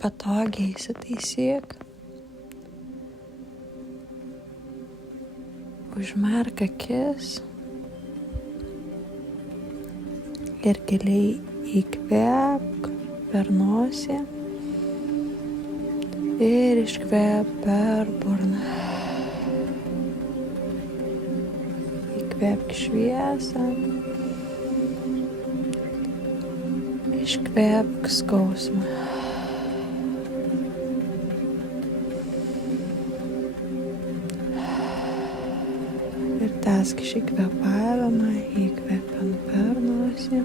Patogiai įsitaisyk. Užmerk akis ir giliai įkvėpk per nosį ir iškvėp per burną. Įkvėpk šviesą, iškvėpk skausmą. Ir tęsk šį kvėpavimą, įkvepiam per nosį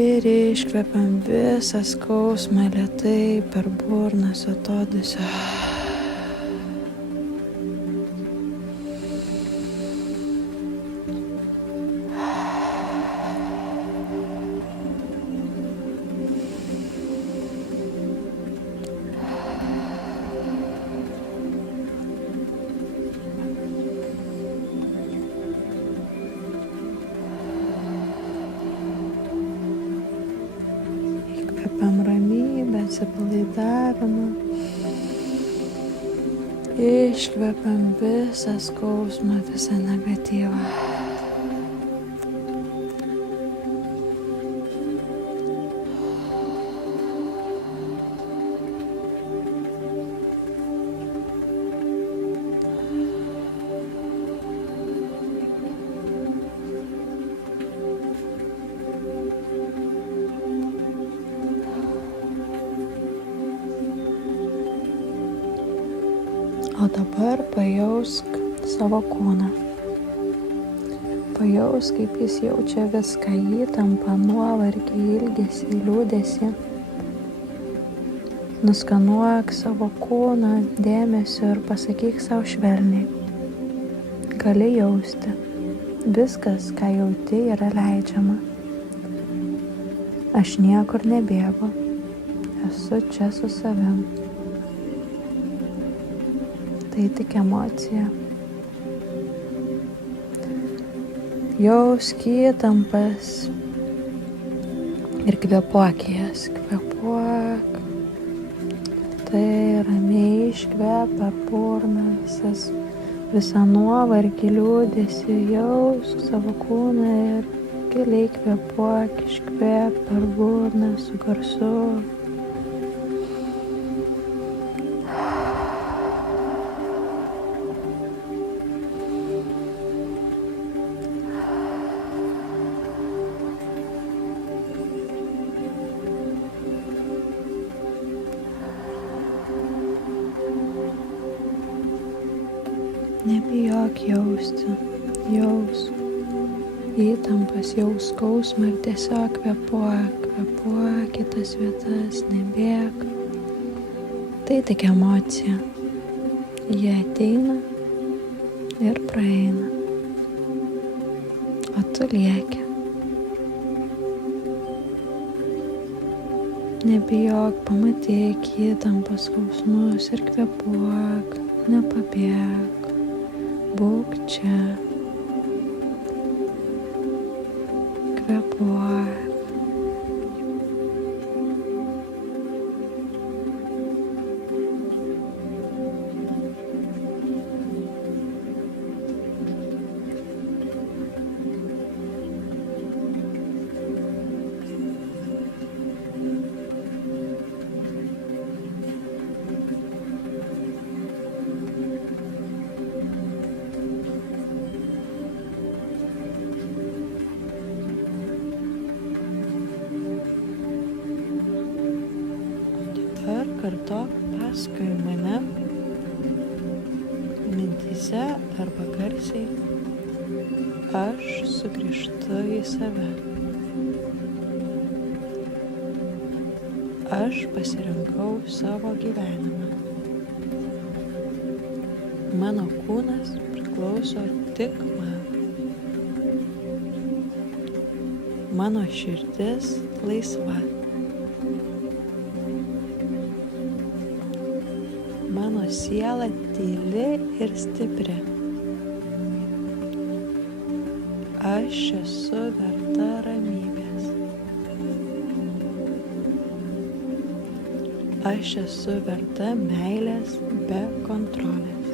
ir iškvepiam visą skausmą lėtai per burną su atodūsiu. Ramybę, atsipalaidavimą. Iškvepiam visą skausmą, visą negatyvą. O dabar pajausk savo kūną. Pajausk, kaip jis jaučia viską, įtampą, nuovargį, ilgesį, liūdesį. Nuskanuok savo kūną dėmesiu ir pasakyk savo švelniai. Gali jausti. Viskas, ką jauti, yra leidžiama. Aš niekur nebėgu. Esu čia su savim. Tai tik emocija. Jausk įtampas ir kvėpuok jas. Kvėpuok. Tai ramiai iškvėp per burną visą nuovargį, liūdesį. Jausk savo kūną ir giliai kvėpuok, iškvėp per burną su garsu. Nebijok jausti, jausk įtampas, jausk skausmą ir tiesiog kvėpuok į tas vietas, nebėk. Tai tik emocija. Jie ateina ir praeina, o tu lieki. Nebijok, pamatyk įtampas, skausmus ir kvėpuok, nepabėk. Būk čia, kvėpuok. Kartok paskui mane mintyse arba garsiai. Aš sugrįžtu į save. Aš pasirinkau savo gyvenimą. Mano kūnas priklauso tik man. Mano širdis laisva. Mano siela tyli ir stipri. Aš esu verta ramybės. Aš esu verta meilės be kontrolės.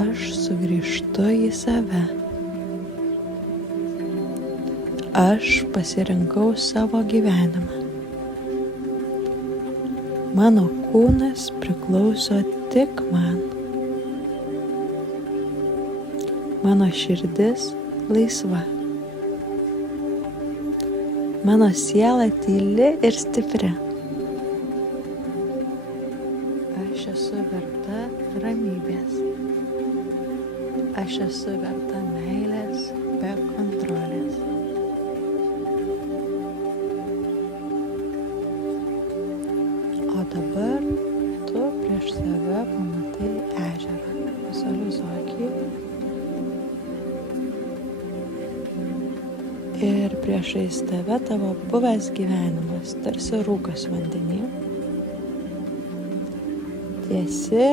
Aš sugrįžtu į save. Aš pasirinkau savo gyvenimą. Mano kūnas priklauso tik man. Mano širdis laisva. Mano siela tyli ir stipri. Aš esu verta ramybės. Aš esu verta meilės be kontrolės. O dabar tu prieš save pamatai ežerą. Vizualizuok jį. Ir priešais tave tavo buvęs gyvenimas, tarsi rūkas vandenį. Tiesi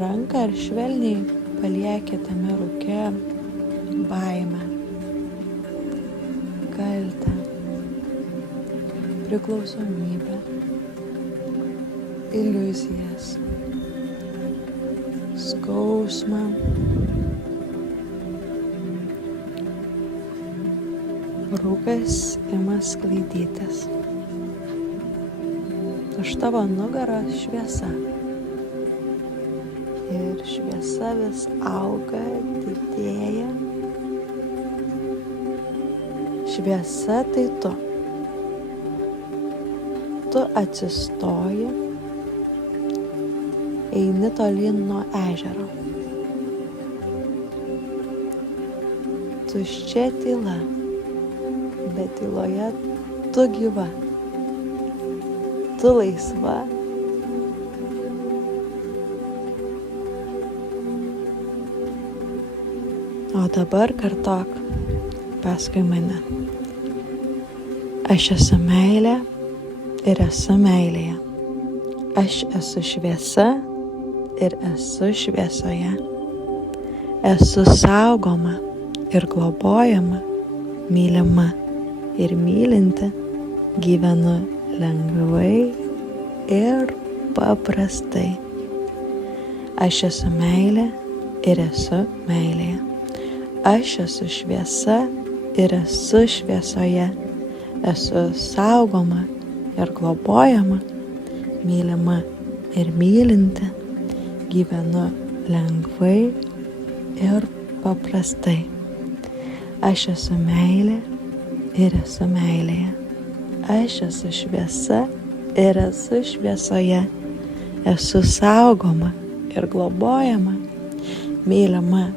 ranką ir švelniai palieki tame rūke baimę, kaltę, priklausomybę, iliuzijas, skausmą. Rūkas ima sklaidytis. Už tavo nugaros šviesa. Ir šviesa vis auga, didėja. Šviesa tai tu. Tu atsistoji, eini tolyn nuo ežero. Tuščia tyla, bet tyloje tu gyva, tu laisva. O dabar kartok paskui mane. Aš esu meilė ir esu meilėje. Aš esu šviesa ir esu šviesoje. Esu saugoma ir globojama, mylima ir mylinti. Gyvenu lengvai ir paprastai. Aš esu meilė ir esu meilėje. Aš esu šviesa ir esu šviesoje. Esu saugoma ir globojama, mylima ir mylinti. Gyvenu lengvai ir paprastai. Aš esu meilė ir esu meilėje. Aš esu šviesa ir esu šviesoje. Esu saugoma ir globojama, mylima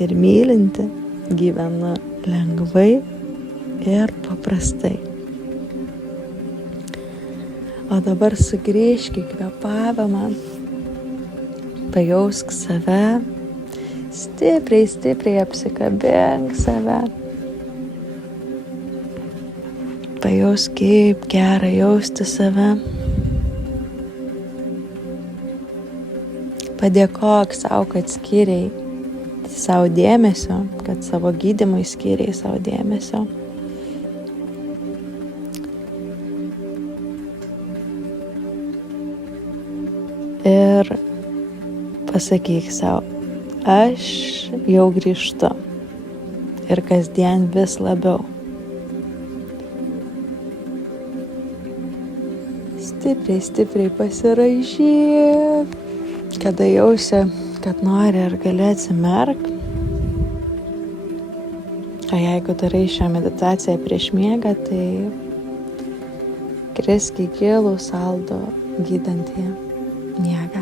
ir mylinti. Gyvenu lengvai ir paprastai. O dabar sugrįžk į kvėpavimą. Pajausk save. Stipriai, stipriai apsikabink save. Pajausk, kaip gera jausti save. Padėkok savo, kad skiriai savo dėmesio, kad savo gydymui skiriai savo dėmesio. Ir pasakyk savo, aš jau grįžtu ir kasdien vis labiau. Stipriai, stipriai pasiraižyk, kada jausi, kad nori ir gali atsimerk. O jeigu darai šią meditaciją prieš miegą, tai krisk į gilų, saldų, gydantį miegą.